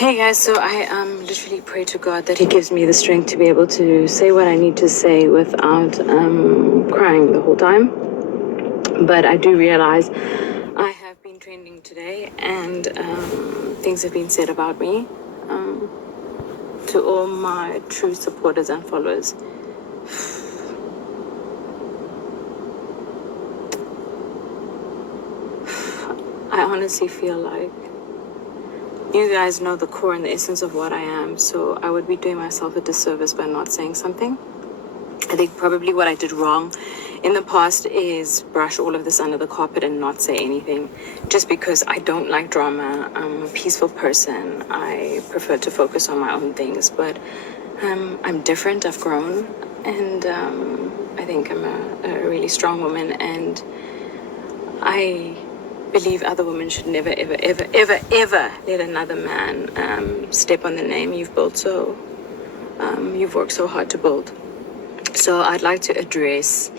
Hey guys, so I literally pray to God that He gives me the strength to be able to say what I need to say without crying the whole time. But I do realize I have been trending today, and things have been said about me to all my true supporters and followers. I honestly feel like you guys know the core and the essence of what I am, so I would be doing myself a disservice by not saying something. I think probably what I did wrong in the past is brush all of this under the carpet and not say anything, just because I don't like drama. I'm a peaceful person. I prefer to focus on my own things, but I'm different. I've grown, and I think I'm a really strong woman, and I believe other women should never, ever, ever, ever, ever let another man step on the name you've built so, you've worked so hard to build. So I'd like to address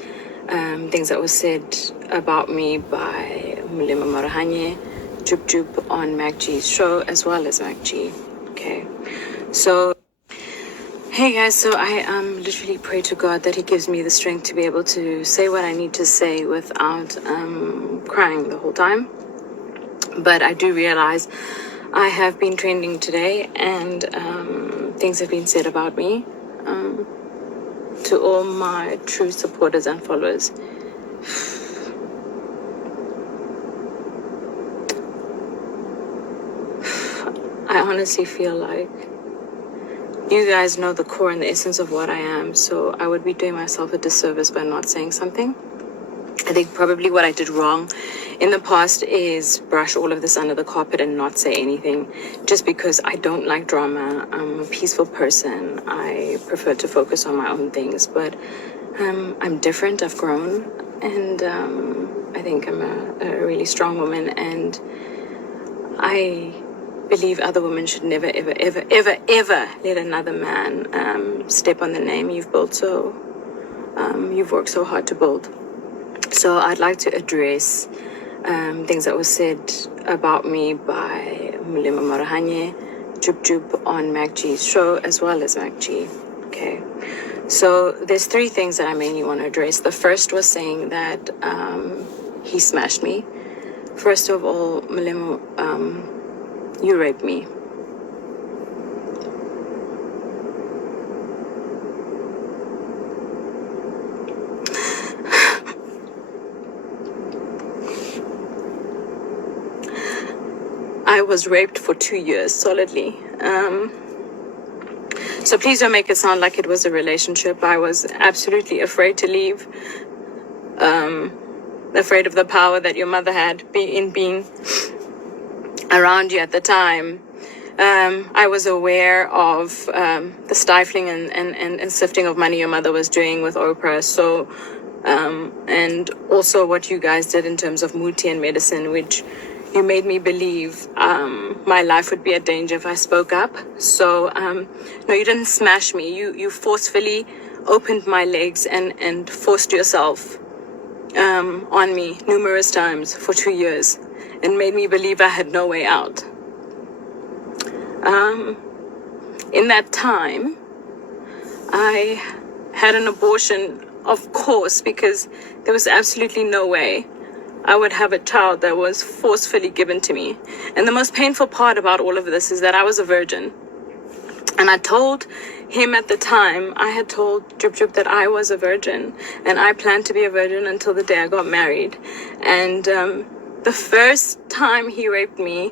things that were said about me by Mulema Marahanye, Jup Jup on Mac G's show, as well as Mac G. Okay, so hey guys, so I literally pray to God that He gives me the strength to be able to say what I need to say without crying the whole time. But I do realize I have been trending today, and things have been said about me to all my true supporters and followers. I honestly feel like you guys know the core and the essence of what I am, so I would be doing myself a disservice by not saying something. I think probably what I did wrong in the past is brush all of this under the carpet and not say anything, just because I don't like drama. I'm a peaceful person. I prefer to focus on my own things, but I'm different. I've grown, and I think I'm a really strong woman, and I believe other women should never, ever, ever, ever, ever let another man step on the name you've built so, you've worked so hard to build. So I'd like to address things that were said about me by Mulema Marahanye, Jup Jup on Mac G's show, as well as Mac G. Okay, so there's three things that I mainly want to address. The first was saying that he smashed me. First of all, Mulema, you raped me. I was raped for 2 years solidly. So please don't make it sound like it was a relationship. I was absolutely afraid to leave. Afraid of the power that your mother had in being around you at the time. I was aware of the stifling and sifting of money your mother was doing with Oprah. So, and also what you guys did in terms of Muti and medicine, which you made me believe my life would be at danger if I spoke up. So, no, you didn't smash me. You forcefully opened my legs and forced yourself on me numerous times for 2 years and made me believe I had no way out. In that time, I had an abortion, of course, because there was absolutely no way I would have a child that was forcefully given to me. And the most painful part about all of this is that I was a virgin. And I told him at the time, I had told Jup Jup that I was a virgin, and I planned to be a virgin until the day I got married. And the first time he raped me,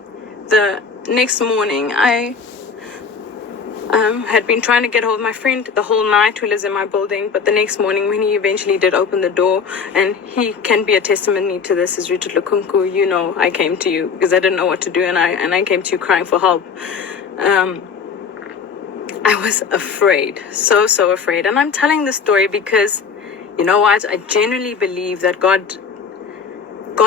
the next morning, I had been trying to get hold of my friend the whole night who lives in my building, but the next morning when he eventually did open the door, and he can be a testimony to this, is Richard Lukunku, you know, I came to you because I didn't know what to do, and I came to you crying for help. I was afraid, so afraid. And I'm telling this story because, you know what, I genuinely believe that God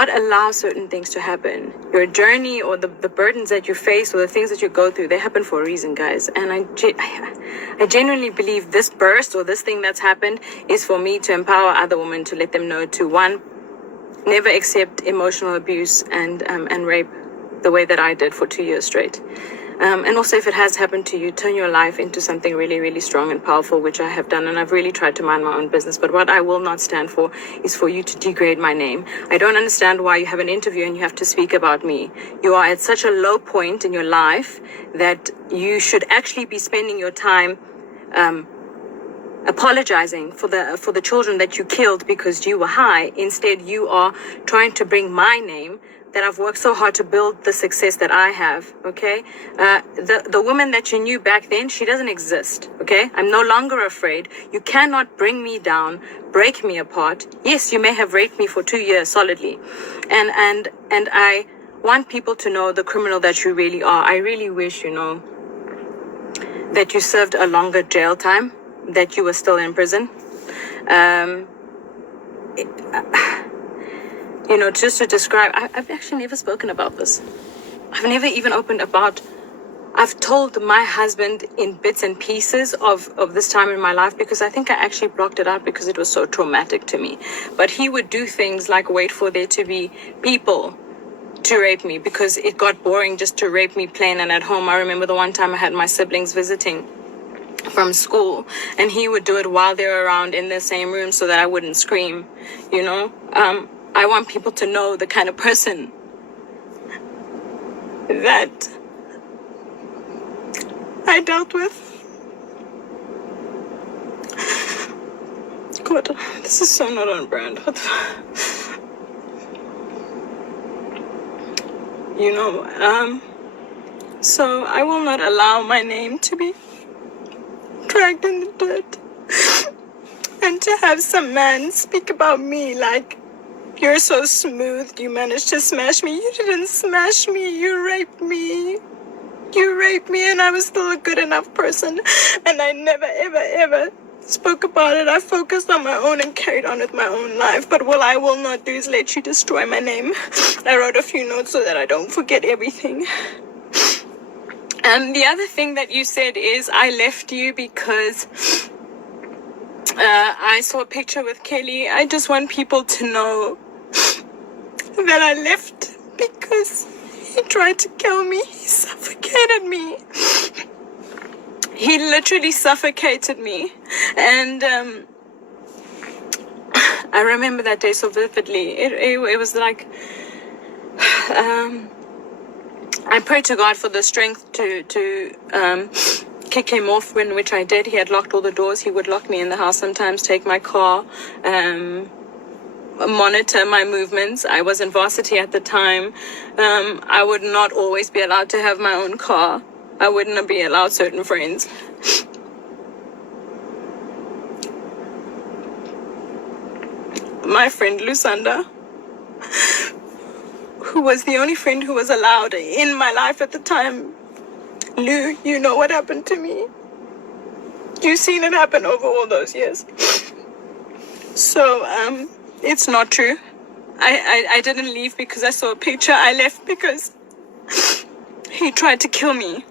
allows certain things to happen. Your journey or the burdens that you face or the things that you go through, they happen for a reason, guys. And I genuinely believe this burst or this thing that's happened is for me to empower other women, to let them know to, one, never accept emotional abuse and rape the way that I did for 2 years straight. And also, if it has happened to you, turn your life into something really, really strong and powerful, which I have done. And I've really tried to mind my own business. But what I will not stand for is for you to degrade my name. I don't understand why you have an interview and you have to speak about me. You are at such a low point in your life that you should actually be spending your time apologizing for the children that you killed because you were high. Instead, you are trying to bring my name that I've worked so hard to build the success that I have, okay? The woman that you knew back then, she doesn't exist, okay? I'm no longer afraid. You cannot bring me down, break me apart. Yes, you may have raped me for 2 years solidly. And I want people to know the criminal that you really are. I really wish, that you served a longer jail time, that you were still in prison. Just to describe, I've actually never spoken about this. I've never even I've told my husband in bits and pieces of this time in my life, because I think I actually blocked it out because it was so traumatic to me. But he would do things like wait for there to be people to rape me because it got boring just to rape me plain and at home. I remember the one time I had my siblings visiting from school, and he would do it while they were around in the same room so that I wouldn't scream, I want people to know the kind of person that I dealt with. God, this is so not on brand. So I will not allow my name to be dragged in the dirt and to have some man speak about me like, you're so smooth, you managed to smash me. You didn't smash me, you raped me. You raped me, and I was still a good enough person. And I never, ever, ever spoke about it. I focused on my own and carried on with my own life. But what I will not do is let you destroy my name. I wrote a few notes so that I don't forget everything. And the other thing that you said is I left you because I saw a picture with Kelly. I just want people to know that I left because he tried to kill me. He suffocated me. He literally suffocated me. And I remember that day so vividly. It was like I prayed to God for the strength to kick him off, which I did. He had locked all the doors. He would lock me in the house sometimes, take my car, monitor my movements. I was in varsity at the time. I would not always be allowed to have my own car. I wouldn't be allowed certain friends. My friend Lusanda, who was the only friend who was allowed in my life at the time. Lou, you know what happened to me. You've seen it happen over all those years. So, it's not true. I didn't leave because I saw a picture. I left because he tried to kill me.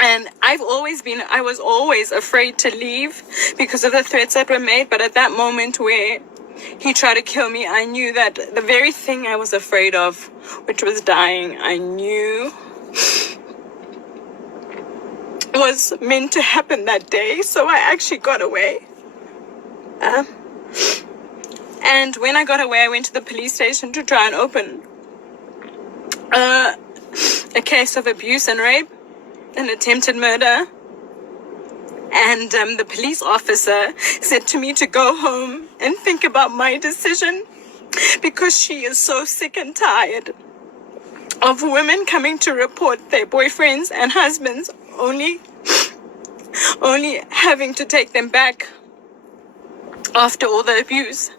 And I was always afraid to leave because of the threats that were made. But at that moment where he tried to kill me, I knew that the very thing I was afraid of, which was dying, I knew was meant to happen that day. So I actually got away. And when I got away, I went to the police station to try and open a case of abuse and rape and attempted murder. And the police officer said to me to go home and think about my decision, because she is so sick and tired of women coming to report their boyfriends and husbands only having to take them back after all the abuse.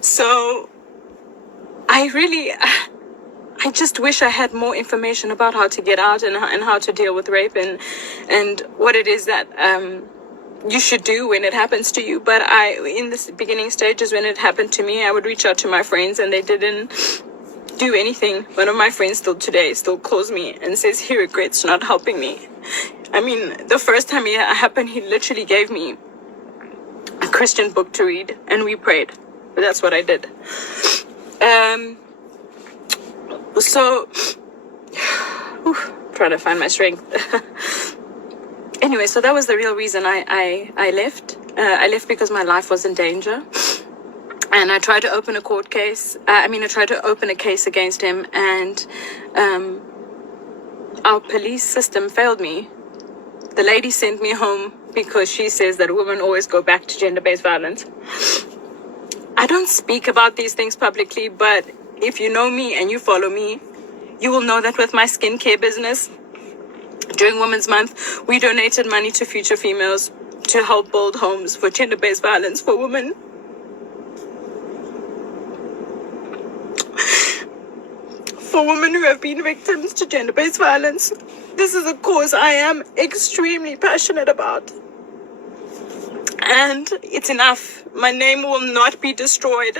So I just wish I had more information about how to get out and how to deal with rape and what it is that you should do when it happens to you. But in the beginning stages when it happened to me, I would reach out to my friends and they didn't do anything. One of my friends still today calls me and says he regrets not helping me. I mean, the first time it happened, he literally gave me a Christian book to read and we prayed. But that's what I did. So, trying to find my strength. Anyway, so that was the real reason I left. I left because my life was in danger. And I tried to open a court case. I tried to open a case against him, and our police system failed me. The lady sent me home because she says that women always go back to gender-based violence. I don't speak about these things publicly, but if you know me and you follow me, you will know that with my skincare business, during Women's Month, we donated money to Future Females to help build homes for gender-based violence for women. For women who have been victims to gender-based violence. This is a cause I am extremely passionate about. And it's enough. My name will not be destroyed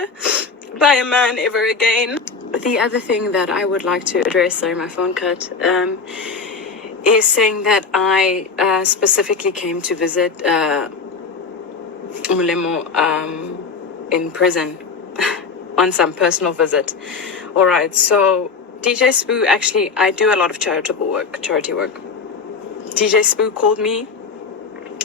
by a man ever again. The other thing that I would like to address, sorry, my phone cut, is saying that I specifically came to visit Mulemo in prison on some personal visit. All right, so DJ Spoo, actually, I do a lot of charity work. DJ Spoo called me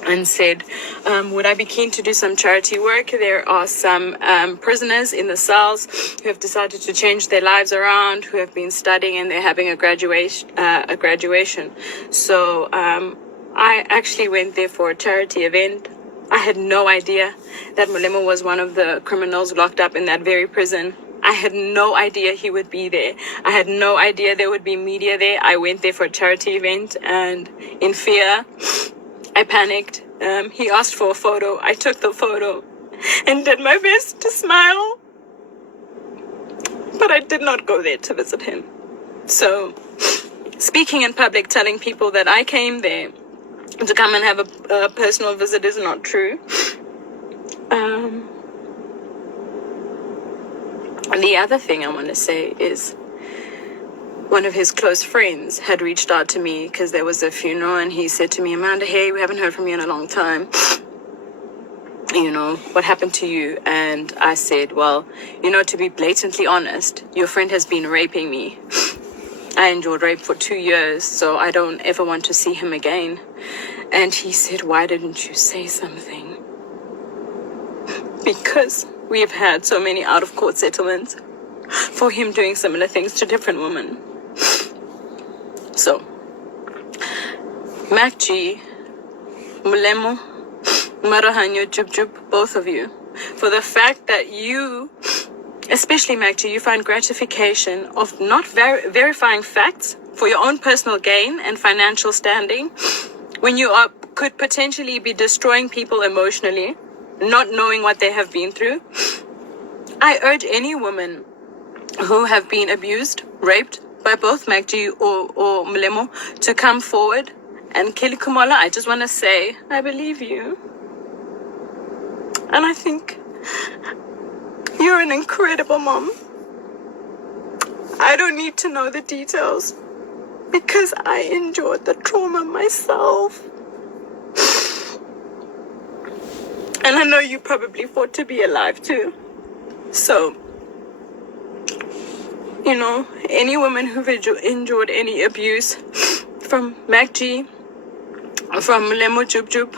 and said, would I be keen to do some charity work? There are some prisoners in the cells who have decided to change their lives around, who have been studying, and they're having a graduation. So I actually went there for a charity event. I had no idea that Mulemo was one of the criminals locked up in that very prison. I had no idea he would be there. I had no idea there would be media there. I went there for a charity event, and in fear, I panicked. He asked for a photo. I took the photo and did my best to smile. But I did not go there to visit him. So, speaking in public, telling people that I came there to come and have a personal visit is not true. And the other thing I want to say is one of his close friends had reached out to me because there was a funeral, and he said to me, Amanda, hey, we haven't heard from you in a long time. You know, what happened to you? And I said, well, to be blatantly honest, your friend has been raping me. I endured rape for 2 years, so I don't ever want to see him again. And he said, why didn't you say something? Because we've had so many out-of-court settlements for him doing similar things to different women. So, Mac G, Mulemo, Marahanyo, Jub, both of you, for the fact that you, especially Mac G, you find gratification of not verifying facts for your own personal gain and financial standing, when you could potentially be destroying people emotionally, not knowing what they have been through. I urge any woman who have been abused, raped by both Magji or Mulemo to come forward. And Kelly Kumala, I just want to say, I believe you. And I think you're an incredible mom. I don't need to know the details because I endured the trauma myself. And I know you probably fought to be alive too. So, any woman who've endured any abuse from Magji, from Mulemo Jub,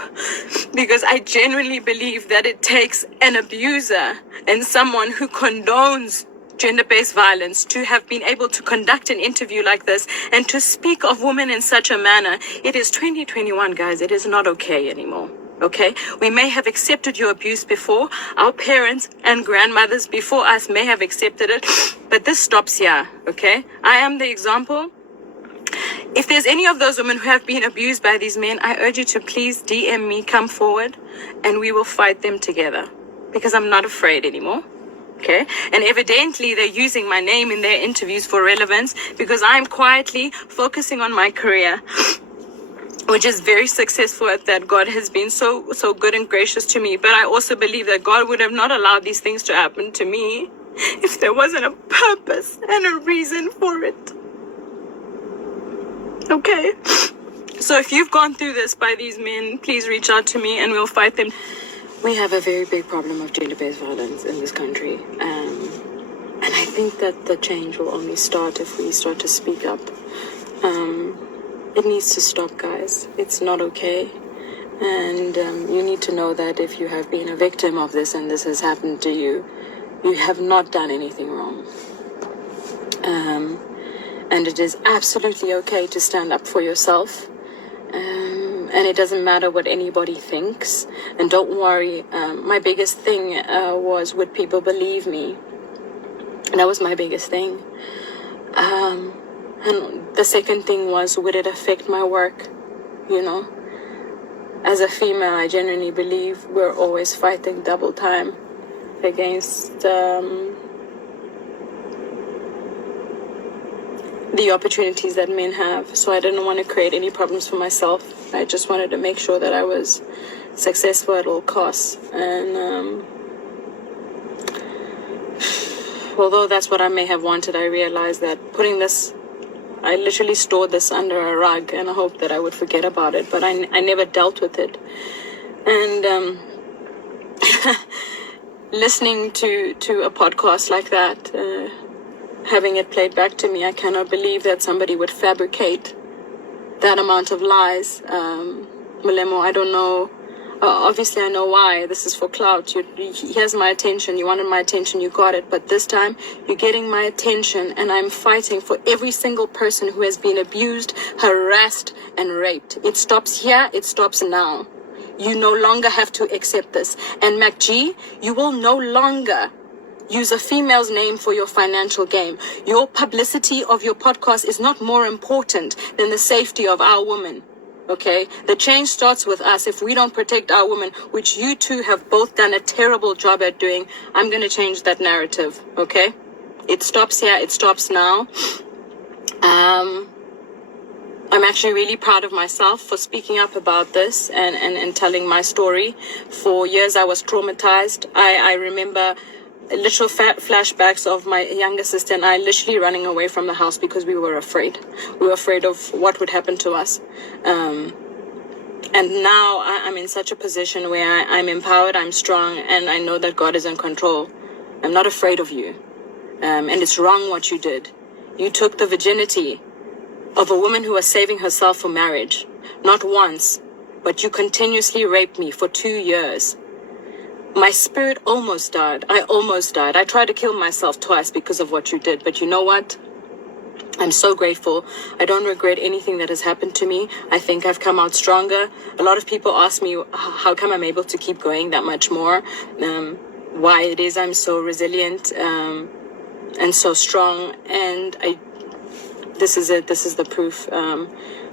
because I genuinely believe that it takes an abuser and someone who condones gender-based violence to have been able to conduct an interview like this and to speak of women in such a manner. It is 2021, guys. It is not okay anymore. Okay, we may have accepted your abuse before. Our parents and grandmothers before us may have accepted it, but this stops here. Okay, I am the example. If there's any of those women who have been abused by these men, I urge you to please DM me, come forward, and we will fight them together, because I'm not afraid anymore. Okay, and evidently they're using my name in their interviews for relevance, because I'm quietly focusing on my career, which is very successful at that. God has been so good and gracious to me. But I also believe that God would have not allowed these things to happen to me if there wasn't a purpose and a reason for it. Okay? So if you've gone through this by these men, please reach out to me and we'll fight them. We have a very big problem of gender-based violence in this country. And I think that the change will only start if we start to speak up. It needs to stop, guys. It's not okay. And you need to know that if you have been a victim of this and this has happened to you, you have not done anything wrong. And it is absolutely okay to stand up for yourself. And it doesn't matter what anybody thinks. And don't worry, my biggest thing was, would people believe me? And that was my biggest thing. And the second thing was, would it affect my work? You know, as a female, I genuinely believe we're always fighting double time against the opportunities that men have. So I didn't want to create any problems for myself. I just wanted to make sure that I was successful at all costs. And although that's what I may have wanted, I realized that putting this, I literally stored this under a rug and I hoped that I would forget about it, but I never dealt with it. And listening to a podcast like that, having it played back to me, I cannot believe that somebody would fabricate that amount of lies. Malemo, I don't know. Obviously, I know why. This is for clout. He has my attention. You wanted my attention. You got it. But this time, you're getting my attention, and I'm fighting for every single person who has been abused, harassed, and raped. It stops here. It stops now. You no longer have to accept this. And MacG, you will no longer use a female's name for your financial game. Your publicity of your podcast is not more important than the safety of our women. Okay, the change starts with us. If we don't protect our women, which you two have both done a terrible job at doing, I'm going to change that narrative. Okay, it stops here. It stops now. I'm actually really proud of myself for speaking up about this and telling my story. For years, I was traumatized. I remember literal flashbacks of my younger sister and I literally running away from the house because we were afraid. We were afraid of what would happen to us. And now I'm in such a position where I'm empowered, I'm strong, and I know that God is in control. I'm not afraid of you. And it's wrong what you did. You took the virginity of a woman who was saving herself for marriage. Not once, but you continuously raped me for 2 years. My spirit almost died. I almost died. I tried to kill myself twice because of what you did. But you know what? I'm so grateful. I don't regret anything that has happened to me. I think I've come out stronger. A lot of people ask me how come I'm able to keep going that much more. Why it is I'm so resilient and so strong. And this is it. This is the proof.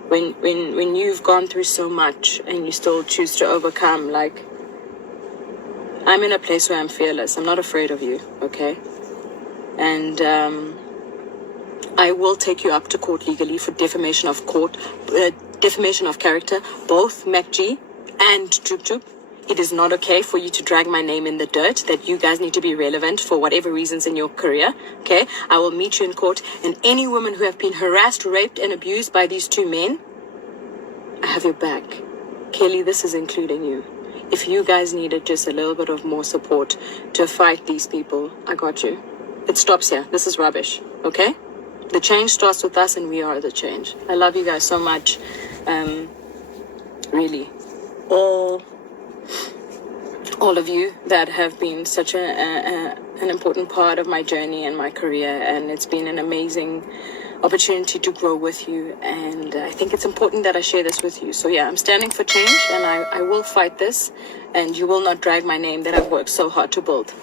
When you've gone through so much and you still choose to overcome, like, I'm in a place where I'm fearless. I'm not afraid of you, okay? And I will take you up to court legally for defamation of character, both MacG and Troop Troop. It is not okay for you to drag my name in the dirt, that you guys need to be relevant for whatever reasons in your career, okay? I will meet you in court, and any women who have been harassed, raped, and abused by these two men, I have your back. Kelly, this is including you. If you guys needed just a little bit of more support to fight these people, I got you. It stops here. This is rubbish, okay? The change starts with us and we are the change. I love you guys so much. Really. All of you that have been such an important part of my journey and my career, and it's been an amazing opportunity to grow with you, and I think it's important that I share this with you. So yeah, I'm standing for change, and I will fight this, and you will not drag my name that I've worked so hard to build.